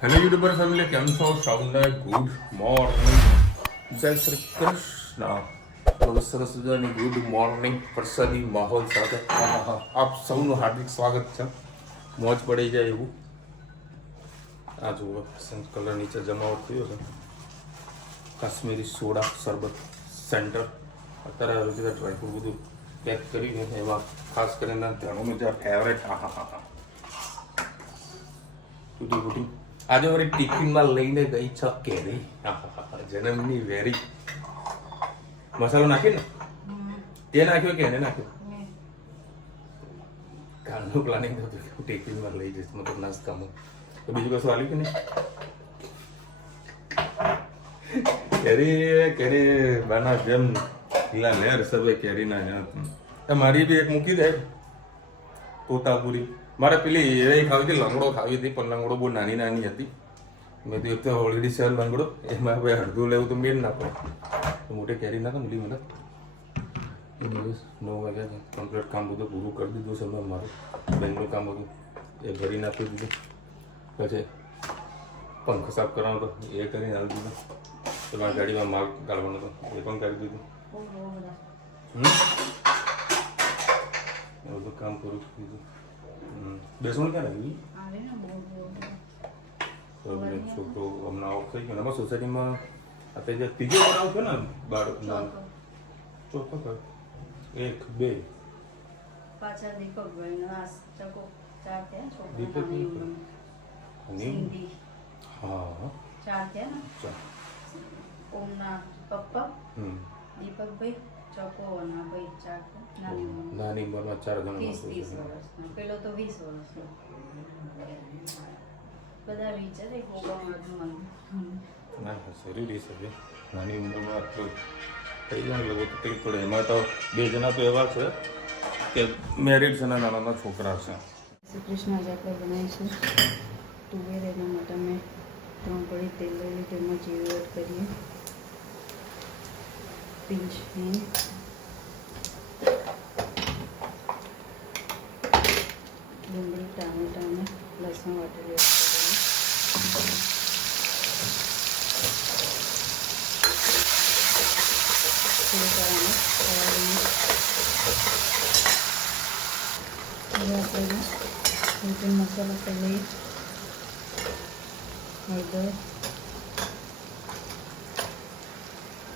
Hello YouTuber family, કેમ છો? સૌને ગુડ મોર્નિંગ, જય શ્રી કૃષ્ણ. તો સરસ મજાની ગુડ મોર્નિંગ વરસાદી માહોલ સાથે આપ સૌનું હાર્દિક સ્વાગત છે. મોજ પડી જાય એવું. આ જુઓ કલર નીચે જમાવટ થયો છે. કાશ્મીરી સોડા શરબત સેન્ટર અત્યારે આવી રીતે ડ્રાયફ્રૂટ બધું પેક કરીને એમાં ખાસ કરીને ધણું જે ફેવરેટ તૂટી ફૂટી આજે મારી ટિફિનમાં લઈને ગઈ છે કેરી. જન્મની વેરી. મસાલો નાખીને તે નાખ્યો કે એને નાખ્યો? કાલનું પ્લાનિંગ હતું કે હું ટિફિનમાં લઈ જઈશ મતલબ નાસ્તામાં. તો બીજું કશું આવ્યું કે નહીં? કેરી બાના જેમ લીલા લહેર સર્વે કેરીના મારી બી એક મૂકી દે તોતાપુરી. મારે પેલી એ ખાવી હતી, લંગડો ખાવી હતી, પણ લંગડો બહુ નાની નાની હતી. મેં તો એક તો ઓલરેડી છે લંગડો, એમાં ભાઈ અડધું લેવું તો મેળ ના પડે. મોટી કેરી ના તો મળી મને. એ દિવસ 9 વાગ્યા છે, કમ્પ્લીટ કામ બધું પૂરું કરી દીધું છે મેં. મારું બેંકનું કામ બધું એ ભરી નાખી દીધું. પછી પંખો સાફ કરવાનો હતો એ કરીને આવી દીધું. તમારી ગાડીમાં માલ કાઢવાનો હતો એ પણ કરી દીધું. એ બધું કામ પૂરું કરી દીધું. બેસવાનું ક્યાં લાગ્યું? છોકરો હમણાં આઉટ થઈ ગયો. એમાં સોસાયટીમાં અત્યારે જે ત્રીજો બનાવ છે ને બાળક ચોથો કયો? 1 2 પાછળ દીપકભાઈ નો આ ચકો ચાર થયા દીપક હા 4 થયા ને. ઓમના પપ્પા દીપકભાઈ ચકો અને ભાઈ 4 નાની ઉંમરમાં 4 જણા 20 વર્ષનો, પેલો તો 20 વર્ષનો. બધા વિચારે કોગમ ના જરૂરી છે. નાની ઉંમરમાં આટલું થઈ જાય એટલે બહુ તકલીફ પડે. એમાં તો 2 જણા તો એવા છે કે મેરિડ છે અને નાના છોકરા છે. શ્રી કૃષ્ણ આજે આપણે બનાવીશું તુવેર. એના માટે મેં 3 કળી તેલ લઈ લીધું. તેમાં જીરું એડ કરીએ, પિંચ હિંગ, ડુંગળી, ટામેટા અને લસણ વાટેલું એડ કરીએ. આપણે મસાલા પહેલાં હળદર,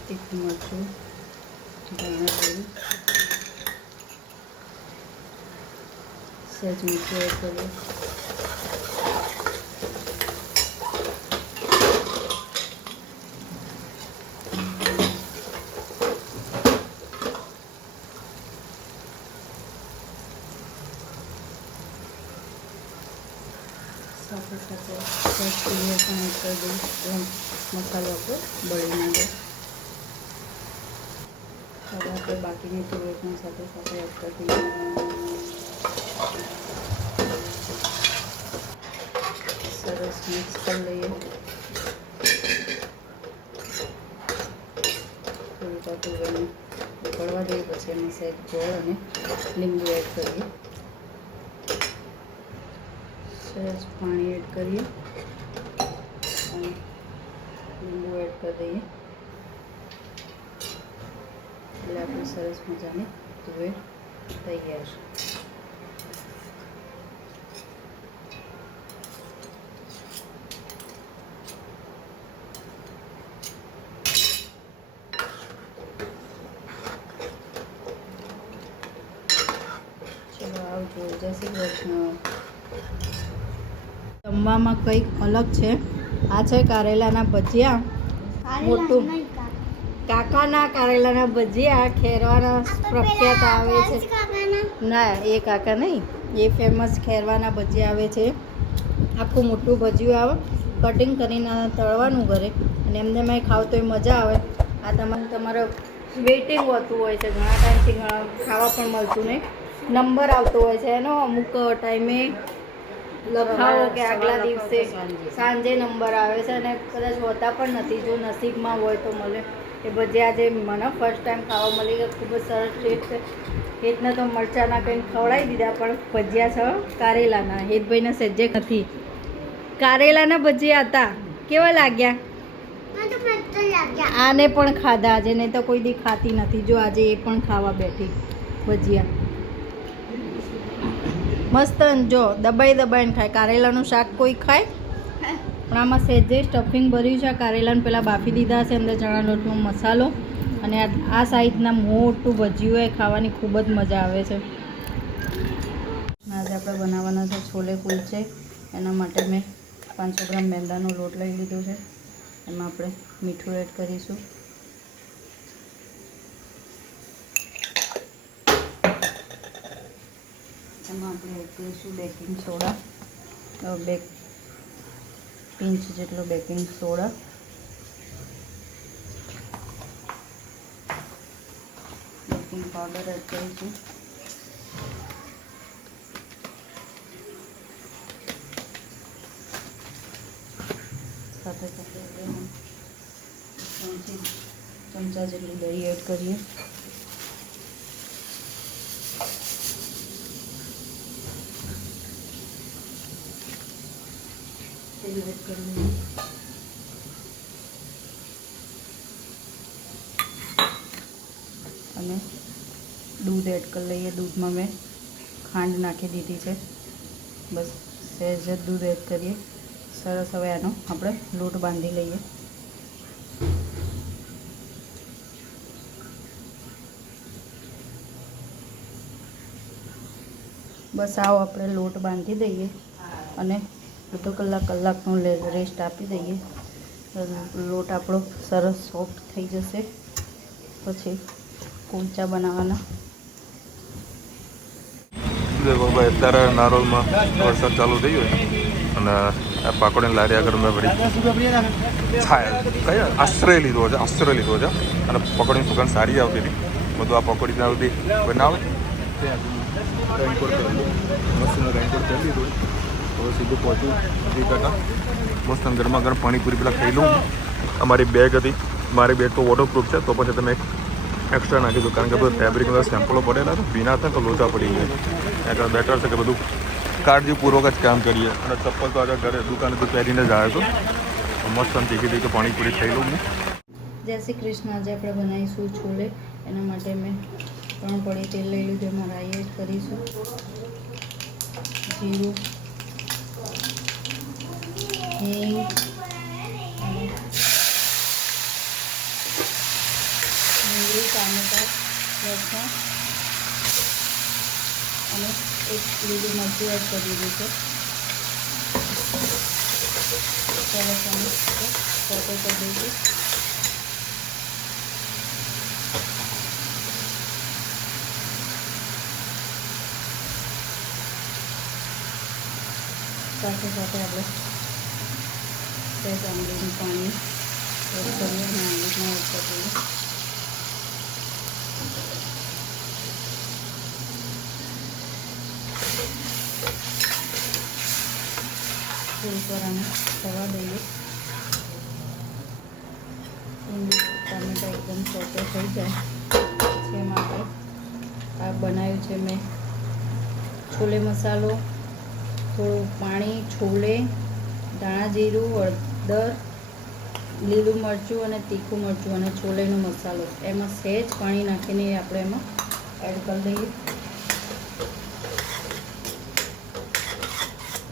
તીખું મરચું, ધાણા જીરું, સહેજ મીઠું એડ કરીએ. સાથે સાથે તુવેર પણ એડ કરી દઈશ. મસાલો આપણો બળી ના જાય. હવે આપણે બાકીની તુવેર પણ સાથે સાથે એડ કરી દઈએ. સરસ મિક્સ કરી લઈએ. થોડીક તુવેરને ઉકળવા દઈએ, પછી એમાં સહેજ ગોળ અને લીંબુ એડ કરીએ. સરસ પાણી એડ કરીએ અને લીંબુ એડ કરી દઈએ એટલે આપણી સરસ મજાની તુવેર તૈયાર છે. ચલો આવજો. જય શ્રી કૃષ્ણ. જમવામાં કંઈક અલગ છે. આ છે કારેલાના ભજીયા. મોટું કાકાના કારેલાના ભજીયા ખેરવાના પ્રખ્યાત આવે છે. ના, એ કાકા નહીં, એ ફેમસ ખેરવાના ભજીયા આવે છે. આખું મોટું ભજીયું આવે, કટિંગ કરીને તળવાનું ઘરે અને એમને મેં ખાવ તો એ મજા આવે. આ તમારે વેઇટિંગ હોતું હોય છે, ઘણા ટાઈમથી ખાવા પણ મળતું નહીં. નંબર આવતો હોય છે એનો, અમુક ટાઈમે લખાવો કે આગલા દિવસે સાંજે નંબર આવે છે અને કદાચ હોતા પણ નથી. જો નસીબમાં હોય તો મળે. એ ભજીયા આજે મને ફર્સ્ટ ટાઈમ ખાવા મળી ગયા. ખૂબ જ સરસ ટેસ્ટ છે. હેતને તો મરચાંના કંઈક ખવડાવી દીધા, પણ ભજીયા છે કારેલાના. હેતભાઈને સહેજે નથી. કારેલાના ભજીયા હતા, કેવા લાગ્યા? આને પણ ખાધા આજે, નહીં તો કોઈ દી ખાતી નથી. જો આજે એ પણ ખાવા બેઠી ભજીયા. મસ્ત જો દબાઈ દબાઈને ખાય. કારેલાનું શાક કોઈ ખાય, પણ આમાં સહેજે સ્ટફિંગ ભર્યું છે. કારેલાને પેલા બાફી દીધા છે, અંદર ચણા લોટનો મસાલો, અને આ સાઈઝના મોટું ભજીયું હોય, ખાવાની ખૂબ જ મજા આવે છે. આજે આપણે બનાવવાના છે છોલે કુલચે. એના માટે મેં 500 ગ્રામ મેંદાનો લોટ લઈ લીધો છે. એમાં આપણે મીઠું એડ કરીશું. એમાં આપણે એડ કરીશું બેકિંગ સોડા, 2 પિંચ જેટલો baking soda, baking powder add કરીશું, સાથે સાથે ચમચા જેટલી દહીં એડ કરીએ. તેલ એડ કરીએ. અને દૂધ એડ કરી લઈએ. દૂધમાં મેં ખાંડ નાખી દીધી છે. બસ સહેજ જ દૂધ એડ કરીએ. સરસ. હવે આનો આપણે લોટ બાંધી લઈએ. બસ આવો આપણે લોટ બાંધી દઈએ અને અડધો કલાકનો રેસ્ટ આપી દઈએ. લોટ આપણો સરસ સોફ્ટ થઈ જશે. પછી કુલચા બનાવવાના. દેખો ભાઈ, અત્યારે નારોલમાં વરસાદ ચાલુ થઈ ગયો અને આ પાકોડીને લારી આગળ મેં વળી કયા આશ્રય લીધો છે અને પકોડીની સુગંધ સારી આવતી હતી. બધું આ પકોડી ત્યાં સુધી બનાવે રેનકોટ કરી લીધું, મસ્તનો રેનકોટ કરી લીધું. હવે સીધું પહોંચ્યું ટીકાટા. મસ્ત ગરમા ગરમ પાણીપુરી પેલા ખાઈ લઉં. અમારી બેગ હતી, મારી બેગ તો વોટરપ્રૂફ છે, તો પછી તમે એક્સ્ટ્રા નાખી દો, કારણ કે બધું ફેબ્રિકના સેમ્પલો પડેલા હતા, ભીના હતા તો લોચા પડી ગયા. એટલે બેટર છે કે બધું કાળજીપૂર્વક જ કામ કરીએ. અને ચપ્પલ તો આજે ઘરે દુકાનેથી પહેરીને જ આવ્યો હતો. મસ્ત તીખી પાણીપુરી ખાઈ લઉં હું. જય શ્રી કૃષ્ણ. આજે આપણે બનાવીશું છોલે. એના માટે મેં 3 પડી તેલ લઈ લીધું. એમાં રાઈ એડ કરીશું, જીરું, હિંગ, ડુંગળી, ટામેટાં, લસણ અને 1 લીલું મરચું એડ કરી દીધું છે. સરસ અને સોતે કરી દઈશું. સાથે સાથે આપણે સહેજ આંબલીનું પાણી એડ કરીએ અને આંબલીમાં એડ કરીએ. થોડીક વાર આને થવા દઈએ. ટામેટા એકદમ સોતે થઈ જાય પછી એમાં આપણે આ બનાવ્યું છે મેં છોલે મસાલો, થોડું પાણી, છોલે, ધાણા જીરું, હળદર, લીલું મરચું અને તીખું મરચું અને છોલેનો મસાલો. એમાં સહેજ પાણી નાખીને આપણે એમાં એડ કરી દઈએ.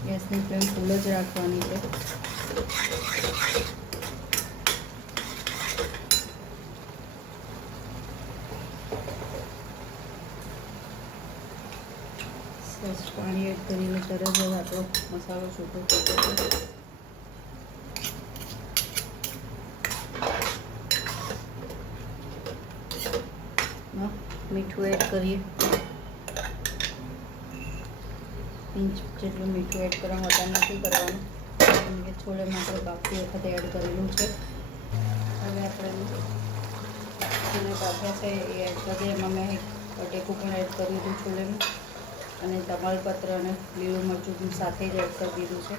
ગેસની ફ્લેમ ફૂલ જ રાખવાની છે. સરસ પાણી એડ કરીને તરત જ આપણો મસાલો છૂટો થઈ જશે. મીઠું એડ કરીએ. પિંચ જેટલું મીઠું એડ કરવાનું, વધારે નથી કરવાનું, કેમ કે છોલેમાં આપણે બાફતી વખતે એડ કરેલું છે. હવે આપણે છોલે બાફ્યા છે એ એડ કરીએ. એમાં મેં બટેકું પણ એડ કર્યું હતું છોલેમાં, અને તમાલપત્ર અને લીલું મરચું સાથે જ એડ કરી દીધું છે.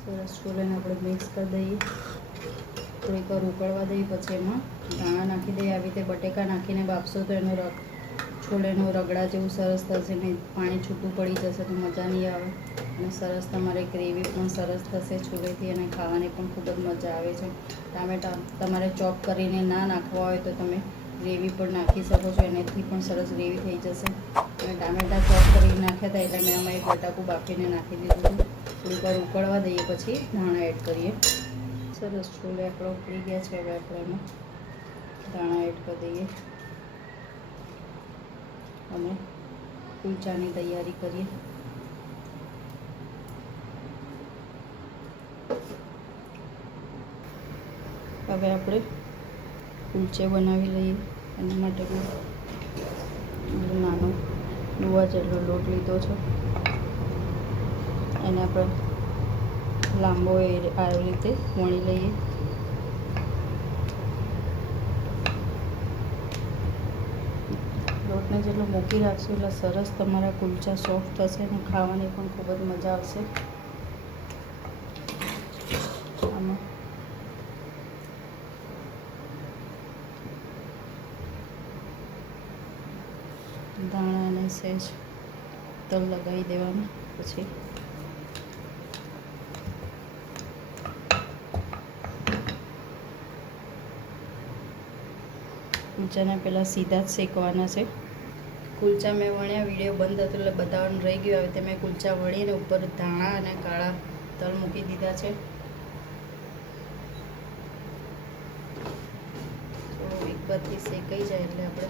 સરસ છોલેને આપણે મિક્સ કરી દઈએ. થોડીક વાર ઉકળવા દઈએ. પછી એમાં ધાણા નાખી દઈએ. આવી રીતે બટેકા નાખીને બાફશો તો એનો છોલેનું રગડા જેવું સરસ થશે ને પાણી છૂટું પડી જશે તો મજા નહીં આવે અને સરસ તમારે ગ્રેવી પણ સરસ થશે છોલેથી અને ખાવાની પણ ખૂબ જ મજા આવે છે. ટામેટા તમારે ચોપ કરીને ના નાખવા હોય તો તમે ગ્રેવી પણ નાખી શકો છો, એનાથી પણ સરસ ગ્રેવી થઈ જશે. અને ટામેટા ચોપ કરીને નાખ્યા હતા એટલે મેં આમાં એક બટાકું બાફીને નાખી દીધું હતું. થોડીક વાર ઉકળવા દઈએ પછી ધાણા એડ કરીએ. સરસ છોલે આપણા ઉકળી ગયા છે. હવે આપણે એમાં ધાણા એડ કરી દઈએ અને કુલચાની તૈયારી કરીએ. હવે આપણે કુલચે બનાવી લઈએ. એના માટે મેં નાનો લુવા જેટલો લોટ લીધો છે. એને આપણે લાંબો આવી રીતે વણી લઈએ. લોટને જેટલો મૂકી રાખશું એટલે સરસ તમારા કુલચા સોફ્ટ થશે અને ખાવાની પણ ખૂબ જ મજા આવશે. આમાં દાણા અને સહેજ તલ લગાવી દેવાનું. પછી કુલચાને પહેલાં સીધા જ શેકવાના છે. કુલચા મેં વણ્યા, વિડીયો બંધ હતો એટલે બતાવવાનું રહી ગયું. હવે મેં કુલચા વળીને ઉપર ધાણા અને કાળા તલ મૂકી દીધા છે. તો એક બાજુથી શેકાઈ જાય એટલે આપણે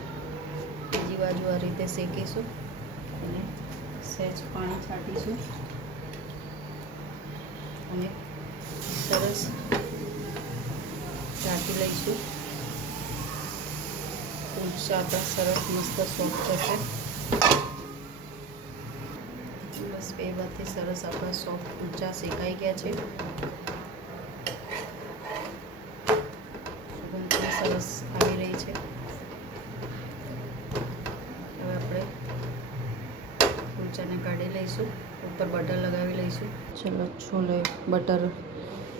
બીજી બાજુ આ રીતે શેકીશું અને સહેજ પાણી છાંટીશું અને સરસ ઢાંકી લઈશું. કુલચા આપણા સરસ મસ્ત સોફ્ટ થશે. બસ બે બાજુથી સરસ આપણા સોફ્ટ કુલચા શેકાઈ ગયા છે. સુગંધ પણ સરસ આવી રહી છે. હવે આપણે કુલચાને કાઢી લઈશું, ઉપર બટર લગાવી લઈશું. ચલો છોલે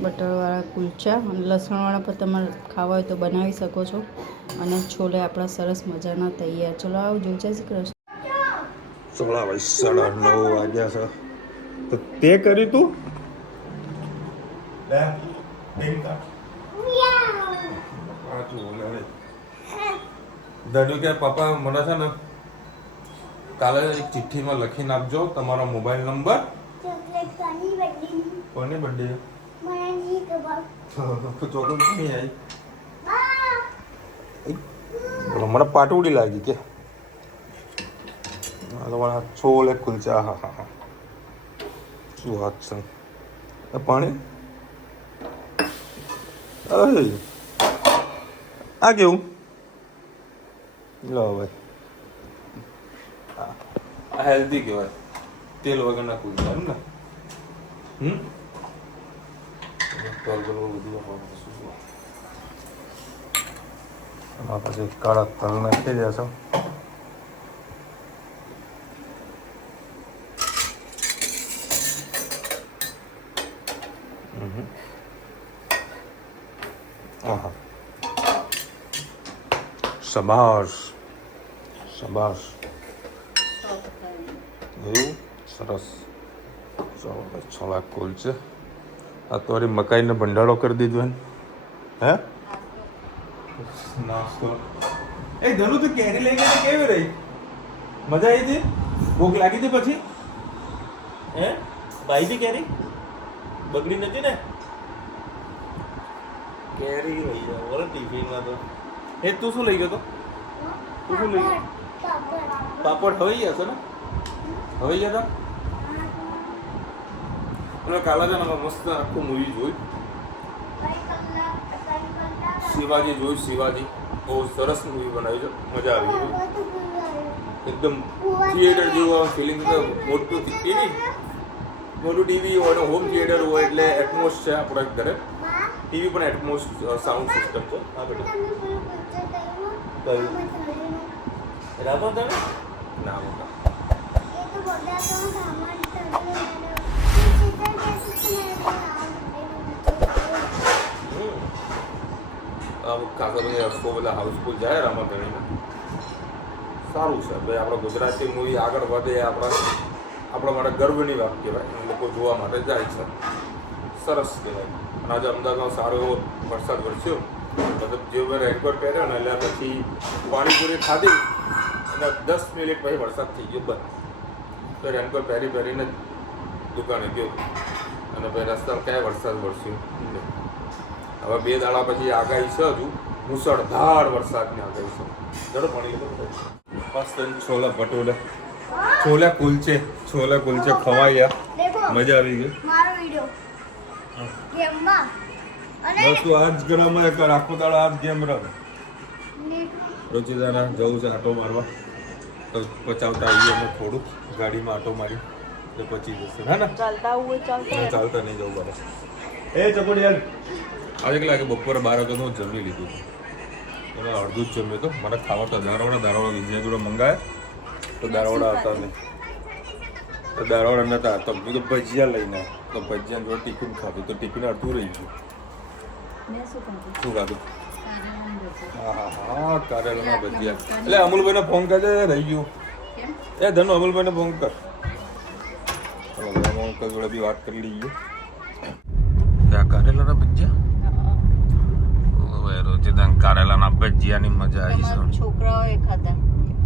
બટરવાળા કુલચા અને લસણવાળા પણ તમારે ખાવા હોય તો બનાવી શકો છો. અને છોલે આપણા સરસ મજાના તૈયાર. ચલો આવજો. જય શ્રી કૃષ્ણ. ચલો ભાઈ 9:30 વાગ્યા છે તો તે કર્યું તું દાદુ કે પપ્પા મને છે ને કાલે એક ચિઠ્ઠીમાં લખીને આપજો તમારો મોબાઈલ નંબર. કોની બર્થડે? ચોકલેટ નહીં આવી. મને પાટુડી લાગી કે છોલે કુલચા. હા હા હા શું વાત છે. પાણી આ કેવું લો ભાઈ. આ હેલ્ધી કહેવાય, તેલ વગરના કુલચા એમ ને. આમાં પછી કાળા તલ નાખી દેશો. શાબાશ શાબાશ. એવું સરસ. ચાલો છોલા કુલચે. આ તો વળી મકાઈનો ભંડારો કરી દીધો ને. હે નાસ્તો. એ ધનુ તો કેરી લઈ ગઈ કેવી રહી? મજા આવી હતી? ભૂખ લાગી હતી પછી? હે ભાઈ હતી કેરી? બગડી નથી ને? કેરી લઈ જાવ બોલો ટિફિનમાં તો. એ તું શું લઈ ગયો તો? તું શું લઈ ગયો? પાપડ હવાઈ ગયા છો ને? હવાઈ ગયા હતા? એટલે કાલે છે ને મસ્ત આખું મૂવી જોયું. શિવાજી જોયું. શિવાજી બહુ સરસ મૂવી બનાવ્યું છે. મજા આવી ગઈ એકદમ. થિયેટર જેવું ફિલિંગ. મોટું ટીવી હોય, હોમ થિયેટર હોય એટલે એટમોસ છે આપણા ઘરે. ટીવી પણ એટમોસ સાઉન્ડ સિસ્ટમ છે. હા બેટા રામા તમે ના મોટા ખાસા બધા રસ્તો બધા હાઉસફુલ જાય રામાધણીમાં. સારું છે ભાઈ. આપણો ગુજરાતી મૂવી આગળ વધે આપણા માટે ગર્વની વાત કહેવાય. લોકો જોવા માટે જાય છે, સરસ કહેવાય. અને આજે અમદાવાદમાં સારો એવો વરસાદ વરસ્યો. મતલબ જે મેં રેનકોટ પહેર્યો ને એટલે પછી પાણીપુરી ખાધી અને 10 મિનિટ પછી વરસાદ થઈ ગયો બંધ. તો રેનકોટ પહેરીને દુકાને ગયો અને પછી રસ્તામાં ક્યાંય વરસાદ વરસ્યો. હવે 2 દાડા પછી આગાહી છે, હજુ મુસળધાર વરસાદની આગાહી છે. ચલો પાણી મસ્ત છોલા ભટુરે, છોલા કુલચે ખવાયા, મજા આવી ગઈ. મારો વિડિયો ગેમમાં અને બસ તું આજ ગરમ કર, આખો દાડો આજ ગેમ રમ. રોચિદાના જવું છે આટો મારવા, તો પચાવતા આવીએ અમે થોડુંક ગાડીમાં આટો મારી તો પચી જશે. હા ને ચાલતા નહીં જવું બરાબર. એ ચકોડિયાર આજે કેટલા કે બપોરે 12 વાગે હું જમી લીધું હતું. એમાં અડધું જ જમ્યું હતું. મને ખાવા તો દારોડા વિજયા જોડે મંગાવ્યા તો દારોડા હતા નહીં, તો દારોડા નતા. તો મેં તો ભજીયા લઈને, તો ભજીયા જોડે ટિફિન ખાધું, તો ટિફિન અડધું રહી ગયું. શું ખાધું? હા કારેલાના ભજીયા. એટલે અમુલભાઈને ફોન કરજે, રહી ગયું. એ ધનુ અમુલભાઈને ફોન કર. ચલો અંકલ જોડે બી વાત કરી લઈએ. કારેલાના ભજીયા કારેલાના ભજીયાની મજા આવી છે. છોકરાઓએ ખાધા.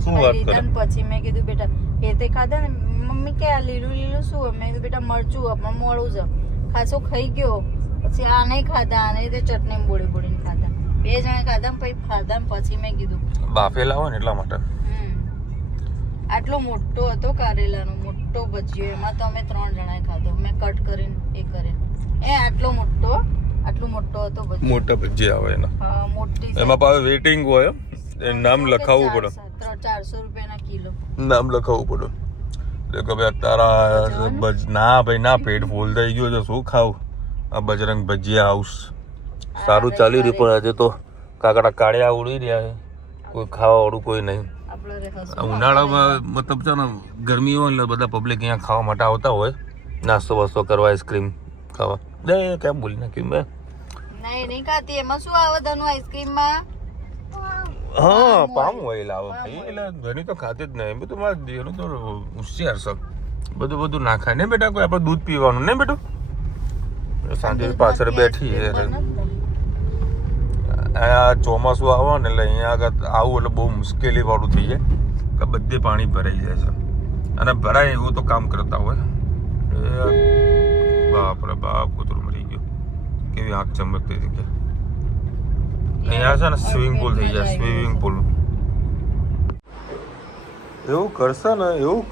શું વાત કરે? પછી મેં કીધું બેટા તે ખાધા ને, મમ્મી કે આ લીલું શું? મેં કીધું બેટા મરચું આપણને મોડું છે. ખાસો ખાઈ ગયો, પછી આ નહીં ખાધા, આને રીતે ચટણી બોળીને ખાધા. 2 જણે ખાધા પછી મેં કીધું બાફેલા હોય ને એટલા માટે. આટલો મોટો હતો કારેલાનો મોટો ભજીયો, એમાં તો અમે 3 જણાએ ખાધો. મેં કટ કરીને એ કરીને આટલું મોટો હતો ભજીયો. મોટા ભજીયા આવે એના. હા મોટી. એમાં પાછું વેઇટિંગ હોય, નામ લખાવવું પડે. 400 રૂપિયાના કિલો નામ લખાવવું પડે. કે ભાઈ તારા ના ભાઈ ના, પેટ ફૂલ થઈ ગયું છે, શું ખાવું? આ બજરંગ ભજીયા હાઉસ સારું ચાલી રહ્યું, પણ આજે તો કાકડા કાળિયા ઉડી રહ્યા છે. કોઈ ખાવા વાળું કોઈ નહીં. ઉનાળામાં મતલબ છે ને ગરમી હોય એટલે બધા પબ્લિક અહીંયા ખાવા માટે આવતા હોય, નાસ્તો વાસ્તો કરવા, આઈસ્ક્રીમ ખાવા. દે કેમ બોલી નાખ્યું મેં? નહીં ખાતી. એમાં શું આવે ધનુ આઈસ્ક્રીમમાં? હા પામ ઓઇલ આવે ભાઈ, એટલે ઘણી તો ખાતી જ નહીં. બધું મારે એનું તો હોશિયાર છે, બધું ના ખાય ને બેટા. કોઈ આપણે દૂધ પીવાનું ને બેટું. સાંજે પાછળ બેઠી આ ચોમાસું આવે ને એટલે અહીંયા આગળ આવું એટલે બહુ મુશ્કેલી વાળું થઈ જાય, કે બધે પાણી ભરાઈ જાય છે. અને ભરાય એવું તો કામ કરતા હોય. બાપ રે બાપ, કૂતરું મરી ગયું. કેવી આંખ ચમકતી હતી કે અહીંયા છે ને સ્વિમિંગ પુલ થઈ જાય. સ્વિમિંગ પુલ એવું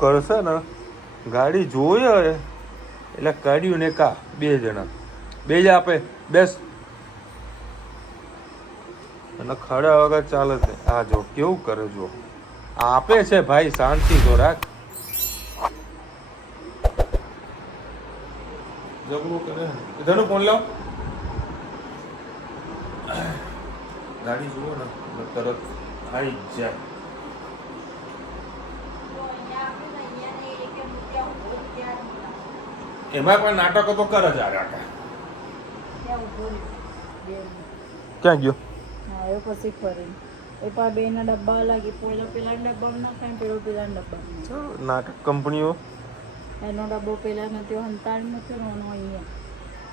કરશે ને ગાડી જોઈએ એટલે કાઢ્યું ને 2 જણા 2 જ આપે બેસ અને ખડા વગર ચાલે છે. આ જો કેવું કરે, જો આપે છે ભાઈ, શાંતિ તો રાખ. જબરું કરે. ધનુ ફોન લાવ. ગાડી જુઓ ને તરત આવી જ જાય. એમાં પણ નાટકો તો કરે જ. ક્યાં ગયો? પછી ફરી એ પા 2 ના ડબ્બા લાગી. પેલા ડબ્બામાં ના ખાય, પેલા ડબ્બામાં. નાટક કંપનીઓ એનો ડબ્બો પેલા નથી હંતાળ નથી રોનો અહીંયા,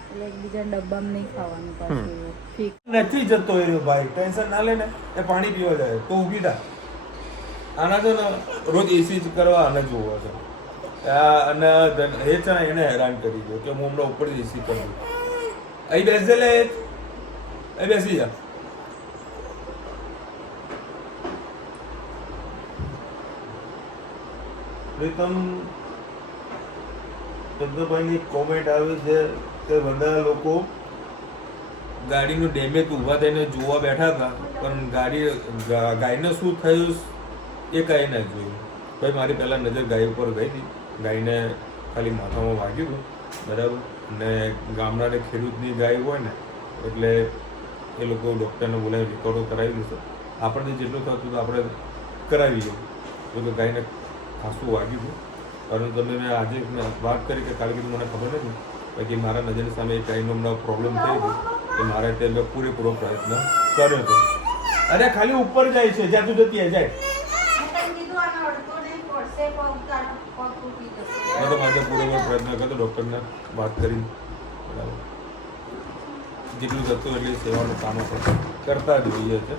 એટલે એકબીજા ડબ્બામાં નહીં ખાવાનું પાછું. ઠીક નથી જતો એ ભાઈ, ટેન્શન ના લે ને. એ પાણી પીવા જાય તો ઊભી થા. આના તો રોજ એસી કરવા આને જોવો છે. અને એ છે ને એને હેરાન કરી દો કે હું હમણાં ઉપર એસી કરું. અહીં બેસજે લે, અહીં બેસી જા. પ્રીતમ ચંદ્રભાઈની કોમેન્ટ આવી છે કે બધા લોકો ગાડીનું ડેમેજ ઊભા થઈને જોવા બેઠા હતા, પણ ગાયને શું થયું એ કાંઈ ના જોયું. ભાઈ મારી પહેલાં નજર ગાય ઉપર ગઈ હતી. ગાયને ખાલી માથામાં વાગ્યું હતું, બરાબર. ને ગામડાને ખેડૂતની ગાય હોય ને એટલે એ લોકો ડૉક્ટરને બોલાવી રિકોર્ડો કરાવી દીધો. આપણને જેટલું થતું તો આપણે કરાવી દઉં. તો ગાયને ખાસું વાગ્યું હતું. પરંતુ તમે મેં આજે વાત કરી કે કાલે કીધું મને ખબર નથી, બાકી મારા નજરની સામે એક ગાયનો હમણાં પ્રોબ્લેમ થઈ ગયો કે મારે તે મેં પૂરેપૂરો પ્રયત્ન કર્યો હતો. અરે ખાલી ઉપર જાય છે, જ્યાં તું જતી જાય. થશે પગ તૂટી જશે. મેં તો માટે પૂરેપૂરો પ્રયત્ન કર્યો ડૉક્ટરને વાત કરી બરાબર જેટલું થતું એટલી સેવાનું કામ આપણે કરતા જ હોઈએ છે.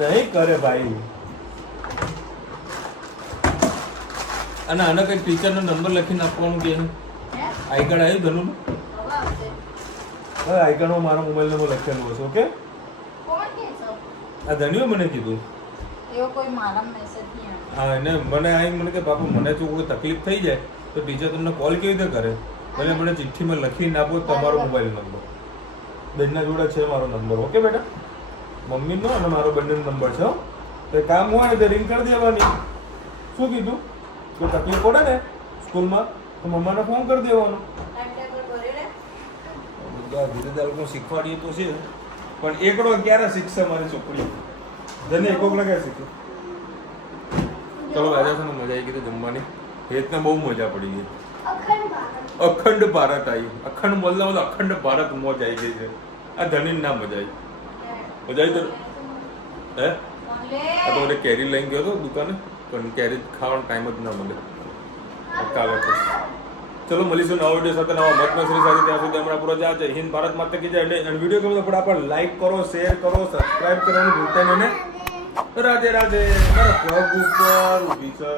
નહીં કરે ભાઈ. અને આને કઈ ટીચરનો નંબર લખીને આપવાનું કે આઈ કાર્ડ આવ્યું ધનુનું? હવે આવશે. હવે આઈ કાર્ડમાં મારો મોબાઈલ નંબર લખેલો હશે. ઓકે કોણ કે છો? આ ધન્યો મને કીધું. એવો કોઈ મારા મેસેજ નહીં આવે. હા એને મને આવી મને કે બાપુ મને જો કોઈ તકલીફ થઈ જાય તો ટીચર તમને કોલ કેવી રીતે કરે? એટલે મને ચિઠ્ઠીમાં લખીને આપો તમારો મોબાઈલ નંબર. બેનના જોડે છે મારો નંબર. ઓકે બેટા મમ્મીનો અને મારો બંનેનો નંબર છે હો. તો કામ હોય ને તો રિંગ કરી દેવાની. શું કીધું? કોઈ તકલીફ પડે ને સ્કૂલમાં તો મમ્માને ફોન કરી દેવાનો. ટાઈમ ટેબલ ભરી લે. બધા ધીરે ધીરે લોકો શીખવાડીએ તો છે પણ એકડો ક્યારે શીખશે મારી છોકરી? જને એકોકડા ક્યારે શીખે? ચલો આજે છે ને મજા આવી ગઈ તો જમવાની. હેતને બહુ મજા પડી ગઈ. અખંડ ભારત આવી. અખંડ બોલતા બોલતા અખંડ ભારત મોજ આવી ગઈ છે. આ ધની ના મજા આવી. મજા આવી તો હે આ તો મને કેરી લઈને ગયો હતો દુકાને પણ કેરી ખાવાનો ટાઈમ જ ના મળે. કાલે ચલો મળીશું નવા વિડીયો સાથે નવા મતમસરી સાથે. ત્યાં સુધી હમણાં પૂરો જય હિન્દ ભારત માતા કી જય. અને વિડીયો ગમે તો ફટાફટ લાઈક કરો, શેર કરો, સબસ્ક્રાઇબ કરવાનું ભૂલતા નહીં. રાધે રાધે. મારા પગ ઉપર ઊભી છે.